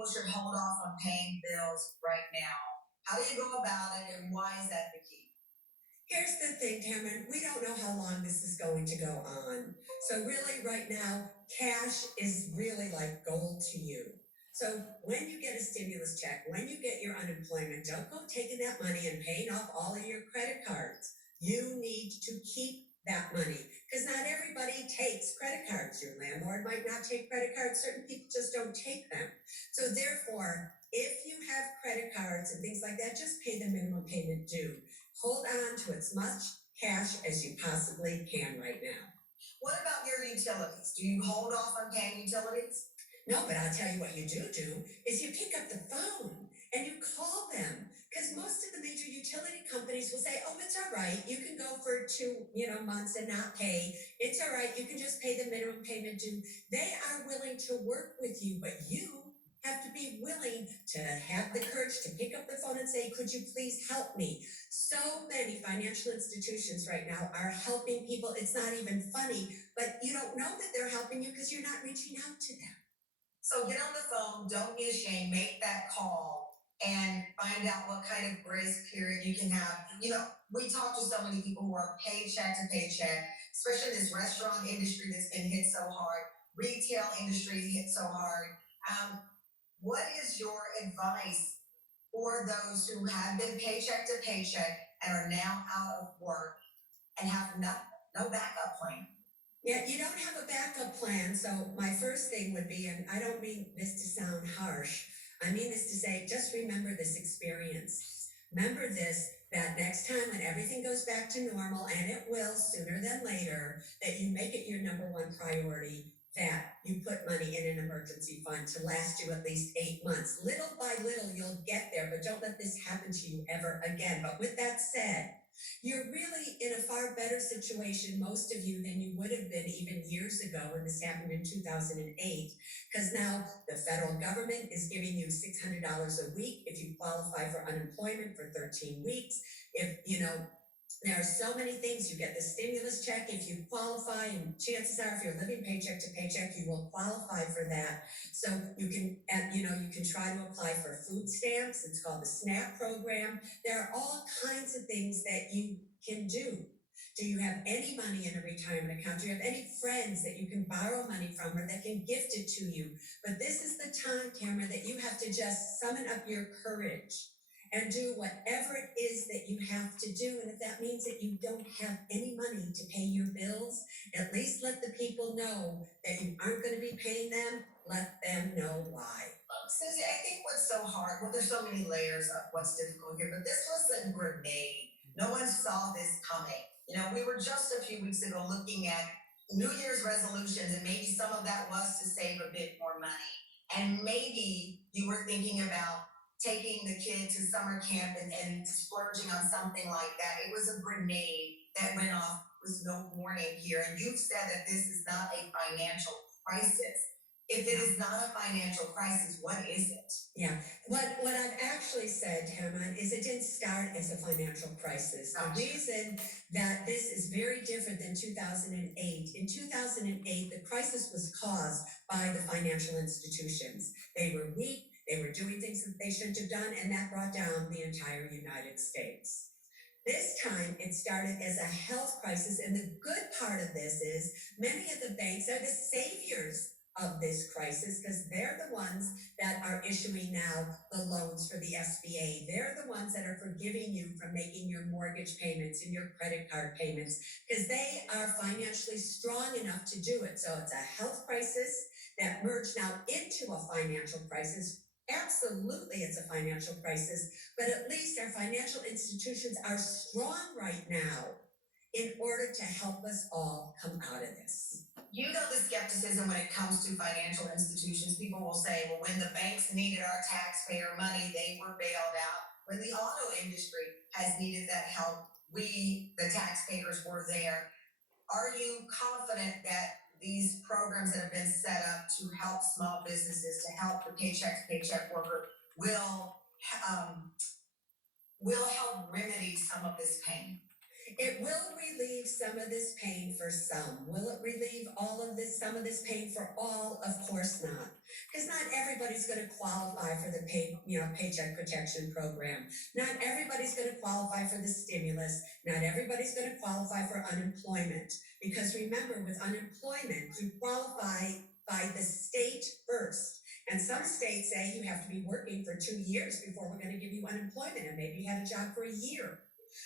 people should hold off on paying bills right now. How do you go about it, and why is that the key? Here's the thing, Tamron, we don't know how long this is going to go on. So really right now, cash is really like gold to you. So when you get a stimulus check, when you get your unemployment, don't go taking that money and paying off all of your credit cards. You need to keep that money because not everybody takes credit cards. Your landlord might not take credit cards. Certain people just don't take them. So therefore, if you have credit cards and things like that, just pay the minimum payment due. Hold on to as much cash as you possibly can right now. What about your utilities? Do you hold off on paying utilities? No, but I'll tell you what you do is you pick up the phone and you call them because most of the major utility companies will say, oh, it's all right. You can go for 2 months and not pay. It's all right. You can just pay the minimum payment due. They are willing to work with you, but you have to be willing to have the courage to pick up the phone and say, could you please help me? So many financial institutions right now are helping people. It's not even funny, but you don't know that they're helping you because you're not reaching out to them. So get on the phone, don't be ashamed, make that call and find out what kind of grace period you can have. We talk to so many people who are paycheck to paycheck, especially this restaurant industry that's been hit so hard, retail industry hit so hard. What is your advice for those who have been paycheck to paycheck and are now out of work and have no backup plan? Yeah, you don't have a backup plan. So my first thing would be, and I don't mean this to sound harsh, I mean this to say, just remember this experience. Remember this, that next time when everything goes back to normal, and it will sooner than later, that you make it your number one priority, that you put money in an emergency fund to last you at least 8 months. Little by little, you'll get there, but don't let this happen to you ever again. But with that said, you're really in a far better situation, most of you, than you would have been even years ago when this happened in 2008, because now the federal government is giving you $600 a week if you qualify for unemployment for 13 weeks. There are so many things. You get the stimulus check if you qualify, and chances are if you're living paycheck to paycheck, you will qualify for that. So you can try to apply for food stamps. It's called the SNAP program. There are all kinds of things that you can do. Do you have any money in a retirement account? Do you have any friends that you can borrow money from or that can gift it to you? But this is the time, Tamron, that you have to just summon up your courage and do whatever it is that you have to do. And if that means that you don't have any money to pay your bills, at least let the people know that you aren't going to be paying them. Let them know why. Suze, I think what's so hard, well, there's so many layers of what's difficult here, but this was a grenade. No one saw this coming. We were just a few weeks ago looking at New Year's resolutions, and maybe some of that was to save a bit more money. And maybe you were thinking about taking the kid to summer camp and splurging on something like that. It was a grenade that went off with no warning here. And you've said that this is not a financial crisis. If it is not a financial crisis, what is it? Yeah. What I've actually said, Tamron, is it didn't start as a financial crisis. The reason that this is very different than 2008. In 2008, the crisis was caused by the financial institutions. They were weak. They were doing things that they shouldn't have done, and that brought down the entire United States. This time, it started as a health crisis, and the good part of this is many of the banks are the saviors of this crisis because they're the ones that are issuing now the loans for the SBA. They're the ones that are forgiving you from making your mortgage payments and your credit card payments because they are financially strong enough to do it. So it's a health crisis that merged now into a financial crisis. Absolutely, it's a financial crisis, but at least our financial institutions are strong right now in order to help us all come out of this. The skepticism when it comes to financial institutions. People will say, well, when the banks needed our taxpayer money, they were bailed out. When the auto industry has needed that help, we, the taxpayers, were there. Are you confident that these programs that have been set up to help small businesses, to help the paycheck to paycheck worker, will help remedy some of this pain? It will relieve some of this pain for some. Will it relieve some of this pain for all? Of course not. Because not everybody's going to qualify for the paycheck protection program. Not everybody's going to qualify for the stimulus. Not everybody's going to qualify for unemployment. Because remember, with unemployment, you qualify by the state first. And some states say you have to be working for 2 years before we're going to give you unemployment, and maybe you had a job for a year.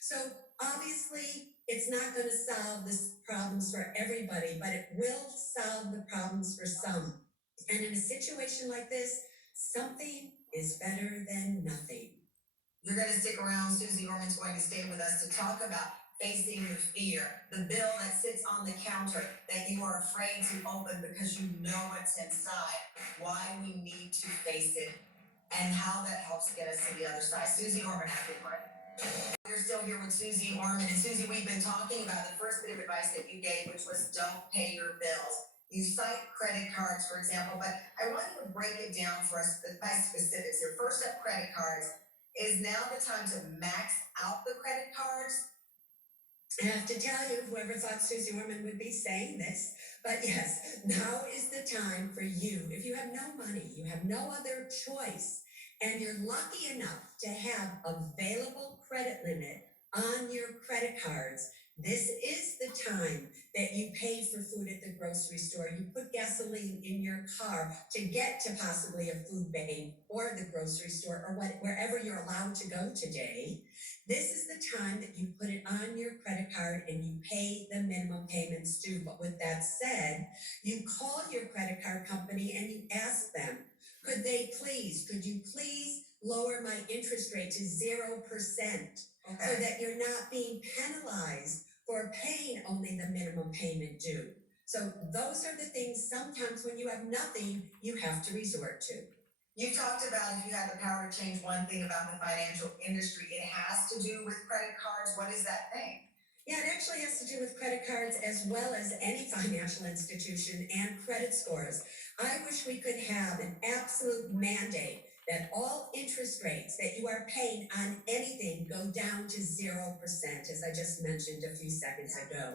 So obviously, it's not going to solve this problems for everybody, but it will solve the problems for some. And in a situation like this, something is better than nothing. You're going to stick around. Suze Orman's going to stay with us to talk about facing your fear, the bill that sits on the counter that you are afraid to open because you know what's inside, why we need to face it, and how that helps get us to the other side. Suze Orman, after the break. We're still here with Suze Orman. And Suze, we've been talking about the first bit of advice that you gave, which was don't pay your bills. You cite credit cards, for example, but I want you to break it down for us by specifics here. First up, credit cards. Is now the time to max out the credit cards? I have to tell you, whoever thought Suze Orman would be saying this, but yes, now is the time for you. If you have no money, you have no other choice, and you're lucky enough to have available credit limit on your credit cards, this is the time that you pay for food at the grocery store. You put gasoline in your car to get to possibly a food bank or the grocery store or wherever you're allowed to go today. This is the time that you put it on your credit card and you pay the minimum payments due. But with that said, you call your credit card company and you ask them, could you please lower my interest rate to 0%, so that you're not being penalized for paying only the minimum payment due. So those are the things sometimes when you have nothing, you have to resort to. You talked about if you had the power to change one thing about the financial industry, it has to do with credit cards. What is that thing? Yeah, it actually has to do with credit cards as well as any financial institution and credit scores. I wish we could have an absolute mandate that all interest rates that you are paying on anything go down to 0%, as I just mentioned a few seconds ago.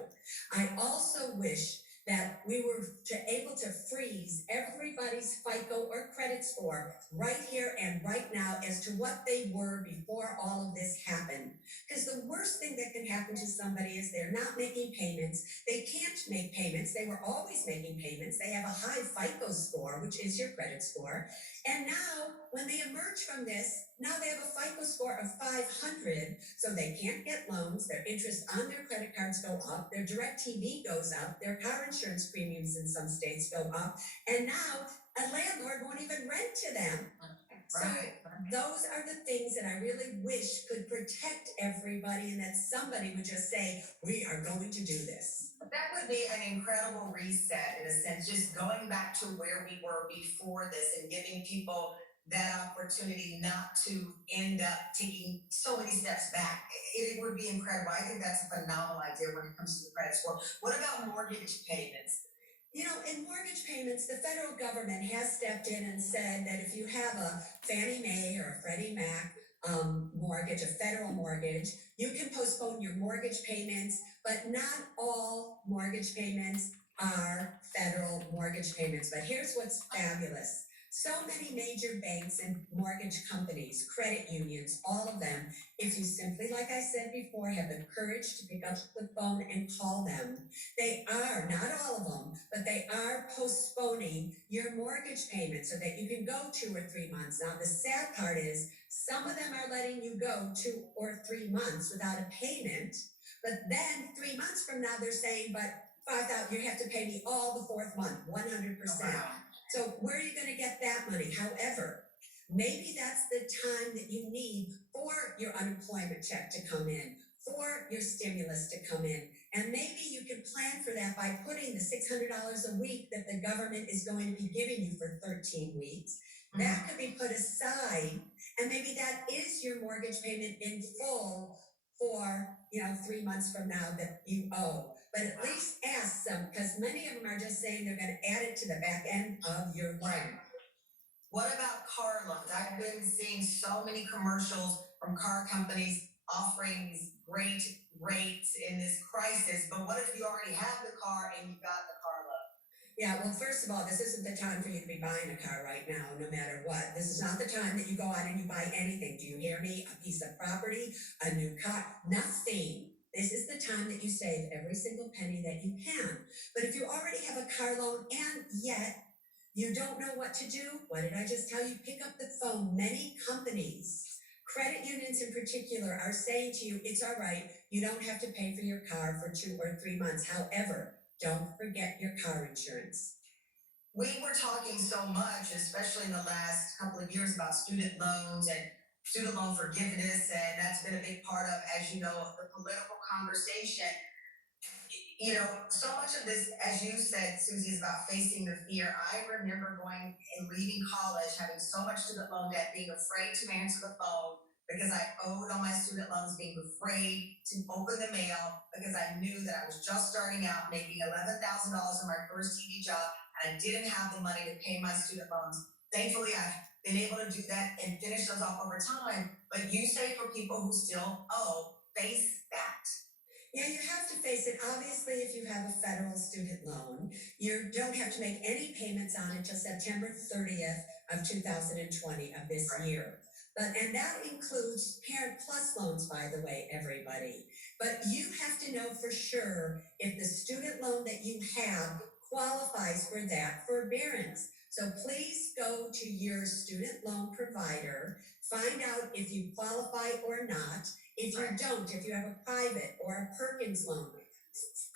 I also wish that we were able to freeze everybody's FICO or credit score right here and right now as to what they were before all of this happened. Because the worst thing that can happen to somebody is they're not making payments. They can't make payments. They were always making payments. They have a high FICO score, which is your credit score. And now, when they emerge from this, now they have a FICO score of 500, so they can't get loans. Their interest on their credit cards go up. Their direct TV goes up. Their car insurance premiums in some states go up. And now a landlord won't even rent to them. So those are the things that I really wish could protect everybody, and that somebody would just say, we are going to do this. That would be an incredible reset in a sense, just going back to where we were before this and giving people that opportunity not to end up taking so many steps back. It would be incredible. I think that's a phenomenal idea when it comes to the credit score. What about mortgage payments? You know, in mortgage payments, the federal government has stepped in and said that if you have a Fannie Mae or a Freddie Mac mortgage, a federal mortgage, you can postpone your mortgage payments, but not all mortgage payments are federal mortgage payments. But here's what's fabulous. So many major banks and mortgage companies, credit unions, all of them, if you simply, like I said before, have the courage to pick up the phone and call them, they are, not all of them, but they are postponing your mortgage payment so that you can go 2 or 3 months. Now, the sad part is some of them are letting you go 2 or 3 months without a payment, but then 3 months from now, they're saying, but $5,000, you have to pay me all the 4th month, 100%. Wow. So where are you going to get that money? However, maybe that's the time that you need for your unemployment check to come in, for your stimulus to come in. And maybe you can plan for that by putting the $600 a week that the government is going to be giving you for 13 weeks. That could be put aside, and maybe that is your mortgage payment in full for, 3 months from now that you owe. But at least ask them, because many of them are just saying they're going to add it to the back end of your loan. What about car loans? I've been seeing so many commercials from car companies offering these great rates in this crisis, but what if you already have the car and you got the car loan? Yeah, well, first of all, this isn't the time for you to be buying a car right now, no matter what. This is not the time that you go out and you buy anything. Do you hear me? A piece of property, a new car, nothing. This is the time that you save every single penny that you can. But if you already have a car loan and yet you don't know what to do, what did I just tell you? Pick up the phone. Many companies, credit unions in particular, are saying to you, it's all right, you don't have to pay for your car for 2 or 3 months. However, don't forget your car insurance. We were talking so much, especially in the last couple of years, about student loans and student loan forgiveness, and that's been a big part of, as you know, the political conversation. You know, so much of this, as you said, Susie, is about facing the fear. I remember going and leaving college, having so much student loan debt, being afraid to answer the phone because I owed on my student loans, being afraid to open the mail because I knew that I was just starting out making $11,000 in my first TV job and I didn't have the money to pay my student loans. Thankfully, I've been able to do that and finish those off over time. But you say for people who still owe, face that. Yeah, you have to face it. Obviously, if you have a federal student loan, you don't have to make any payments on it until September 30th of 2020 of this year. And that includes Parent Plus loans, by the way, everybody. But you have to know for sure if the student loan that you have qualifies for that forbearance. So please go to your student loan provider, find out if you qualify or not. If you don't, if you have a private or a Perkins loan,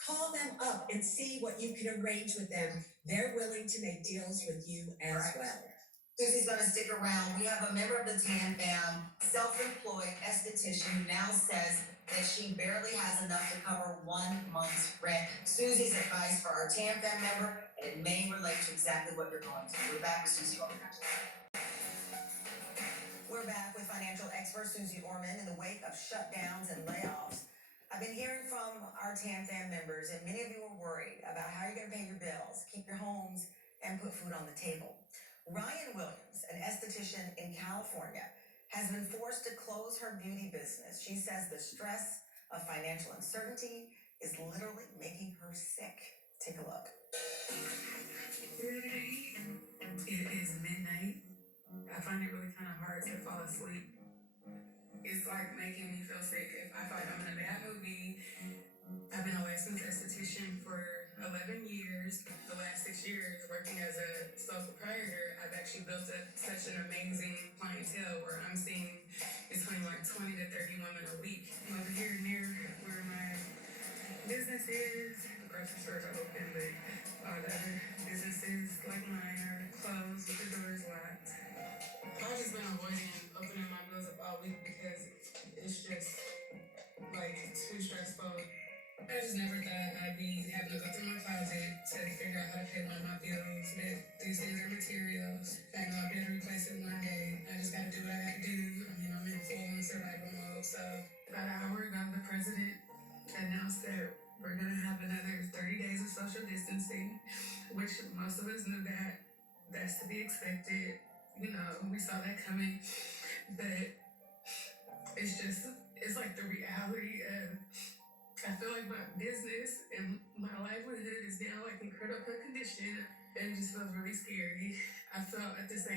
call them up and see what you can arrange with them. They're willing to make deals with you as well. Susie's going to stick around. We have a member of the TAM fam, self-employed esthetician, who now says that she barely has enough to cover 1 month's rent. Susie's advice for our TAM fam member, and it may relate to exactly what you're going through. We're back with Suze Orman. We're back with financial expert Suze Orman in the wake of shutdowns and layoffs. I've been hearing from our TAM fam members, and many of you are worried about how you're going to pay your bills, keep your homes, and put food on the table. Ryan Williams, an esthetician in California, has been forced to close her beauty business. She says the stress of financial uncertainty is literally making her sick. Take a look. It is midnight. I find it really kind of hard to fall asleep. It's like making me feel sick. If I feel like I'm in a bad movie. I've been a licensed esthetician for 11 years. The last 6 years working as a sole proprietor, I've actually built up such an amazing clientele where I'm seeing between like 20 to 30 women a week. Over here near where my business is, the grocery stores are open, but all the other businesses like mine are closed with the doors locked. I've just been avoiding opening my bills up all week because it's just like too stressful. I just never thought I'd be having to go through my closet to figure out how to pay one of my bills. That these things are materials. I know I'll be able to replace it one day. I just gotta do what I gotta do. I mean, I'm in full survival mode. So about an hour ago, the president announced that we're gonna have another 30 days of social distancing, which most of us knew that that's to be expected. You know, we saw that coming, but it's like the reality of, I feel like my business and my livelihood is now like in critical condition, and it just feels really scary. I felt at the same